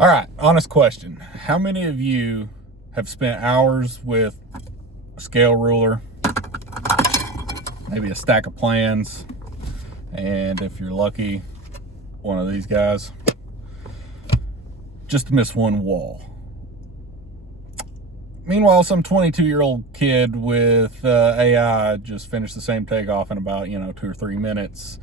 All right, honest question. How many of you have spent hours with a scale ruler, maybe a stack of plans, and if you're lucky, one of these guys, just to miss one wall? Meanwhile, some 22-year-old kid with AI just finished the same takeoff in about, 2 or 3 minutes.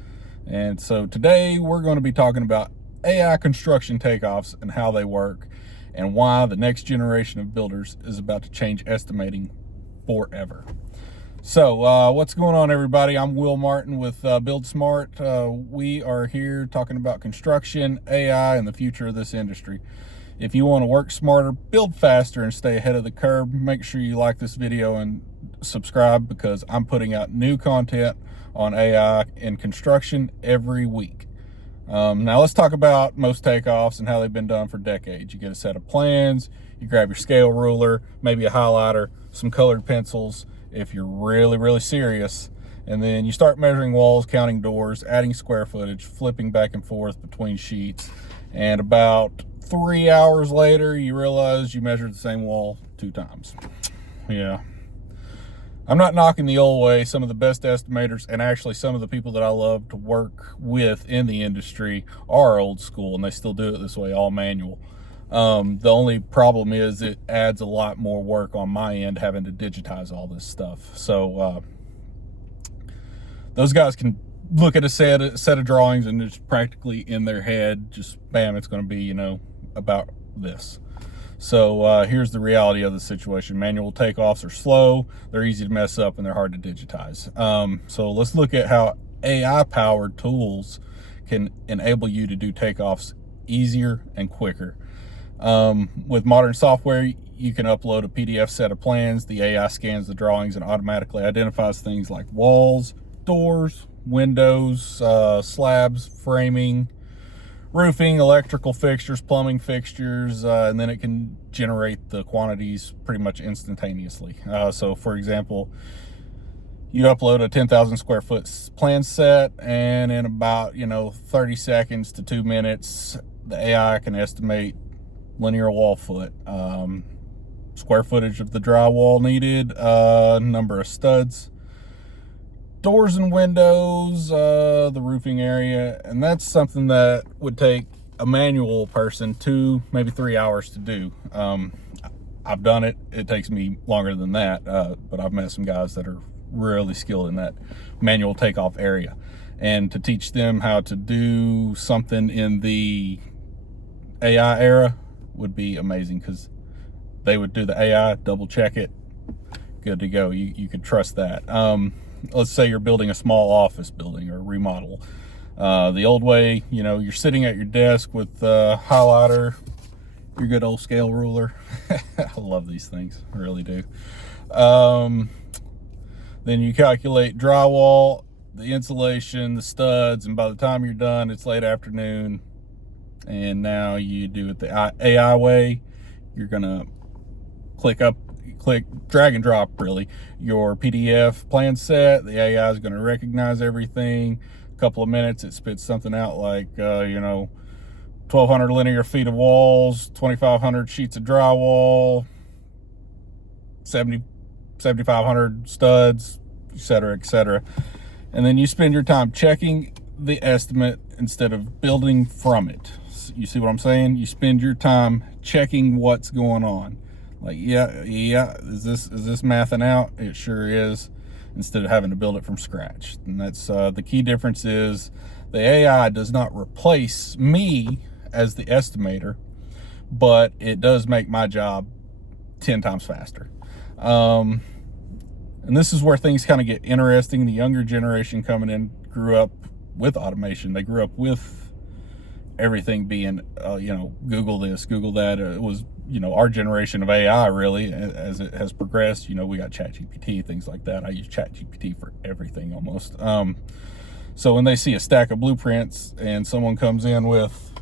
And so today we're going to be talking about AI construction takeoffs and how they work, and why the next generation of builders is about to change estimating forever. So what's going on, everybody? I'm Will Martin with Build Smart. We are here talking about construction, AI, and the future of this industry. If you want to work smarter, build faster, and stay ahead of the curve, make sure you like this video and subscribe, because I'm putting out new content on AI in construction every week. Now let's talk about most takeoffs and how they've been done for decades. You get a set of plans, you grab your scale ruler, maybe a highlighter, some colored pencils if you're really serious, and then you start measuring walls, counting doors, adding square footage, flipping back and forth between sheets, and about 3 hours later you realize you measured the same wall 2 times. Yeah. I'm not knocking the old way. Some of the best estimators, and actually some of the people that I love to work with in the industry, are old school, and they still do it this way, all manual. The only problem is it adds a lot more work on my end, having to digitize all this stuff. So those guys can look at a set of drawings and just practically in their head, just bam, it's going to be, about this. So here's the reality of the situation. Manual takeoffs are slow, they're easy to mess up, and they're hard to digitize. So let's look at how AI-powered tools can enable you to do takeoffs easier and quicker. With modern software, you can upload a PDF set of plans. The AI scans the drawings and automatically identifies things like walls, doors, windows, slabs, framing, roofing, electrical fixtures, plumbing fixtures, and then it can generate the quantities pretty much instantaneously. So for example, you upload a 10,000 square foot plan set, and in about 30 seconds to 2 minutes, the AI can estimate linear wall foot, square footage of the drywall needed, number of studs, doors and windows, the roofing area. And that's something that would take a manual person 2, maybe 3 hours to do. I've done it. It takes me longer than that, but I've met some guys that are really skilled in that manual takeoff area. And to teach them how to do something in the AI era would be amazing, because they would do the AI, double check it, good to go. You could trust that. Let's say you're building a small office building or remodel. The old way, you're sitting at your desk with a highlighter, your good old scale ruler. I love these things, I really do. Then you calculate drywall, the insulation, the studs, and by the time you're done, it's late afternoon. And now you do it the AI way. You're gonna click, drag and drop, really, your PDF plan set. The AI is going to recognize everything. A couple of minutes, it spits something out like 1,200 linear feet of walls, 2,500 sheets of drywall, 7,500 studs, etc. And then you spend your time checking the estimate instead of building from it. You see what I'm saying? You spend your time checking what's going on. Like, yeah, is this mathing out? It sure is, instead of having to build it from scratch. And that's the key difference. Is the AI does not replace me as the estimator, but it does make my job 10 times faster. And this is where things kind of get interesting. The younger generation coming in grew up with automation. They grew up with everything being, Google this, Google that. It was, our generation of AI, really, as it has progressed. We got ChatGPT, things like that. I use ChatGPT for everything almost. So when they see a stack of blueprints and someone comes in with,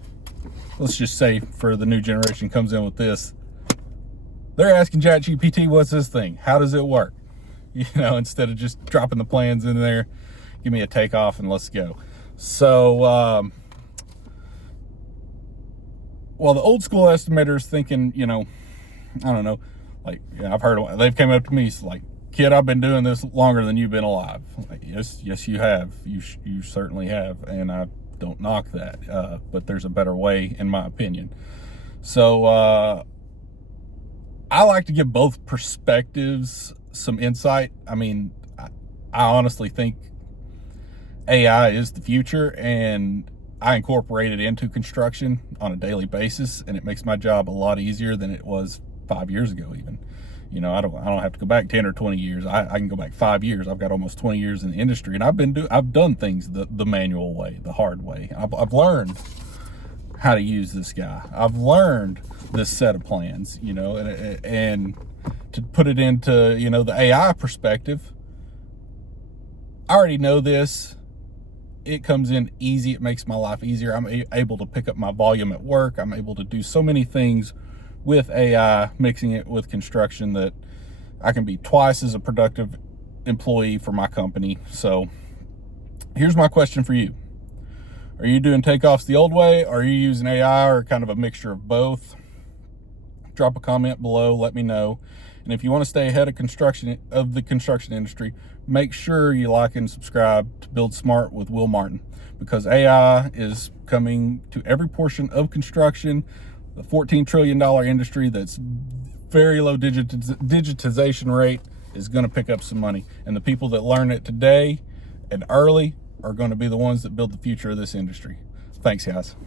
let's just say for the new generation, comes in with this, they're asking ChatGPT, what's this thing? How does it work? Instead of just dropping the plans in there, give me a takeoff and let's go. So Well, the old school estimators thinking, you know, I don't know, like, yeah, I've heard they've came up to me like, kid, I've been doing this longer than you've been alive. Like, yes, you have. You certainly have, and I don't knock that. But there's a better way, in my opinion. So I like to give both perspectives some insight. I mean, I honestly think AI is the future, and I incorporate it into construction on a daily basis, and it makes my job a lot easier than it was 5 years ago even. You know, I don't have to go back 10 or 20 years. I can go back 5 years. I've got almost 20 years in the industry, and I've done things the manual way, the hard way. I've learned how to use this guy. I've learned this set of plans, you know, and to put it into, you know, the AI perspective, I already know this. It comes in easy. It makes my life easier. I'm able to pick up my volume at work. I'm able to do so many things with AI, mixing it with construction, that I can be twice as a productive employee for my company. So here's my question for you. Are you doing takeoffs the old way? Are you using AI, or kind of a mixture of both? Drop a comment below, let me know. And if you want to stay ahead of the construction industry, make sure you like and subscribe to Build Smart with Will Martin, because AI is coming to every portion of construction. The $14 trillion industry that's very low digitization rate is going to pick up some money. And the people that learn it today and early are going to be the ones that build the future of this industry. Thanks, guys.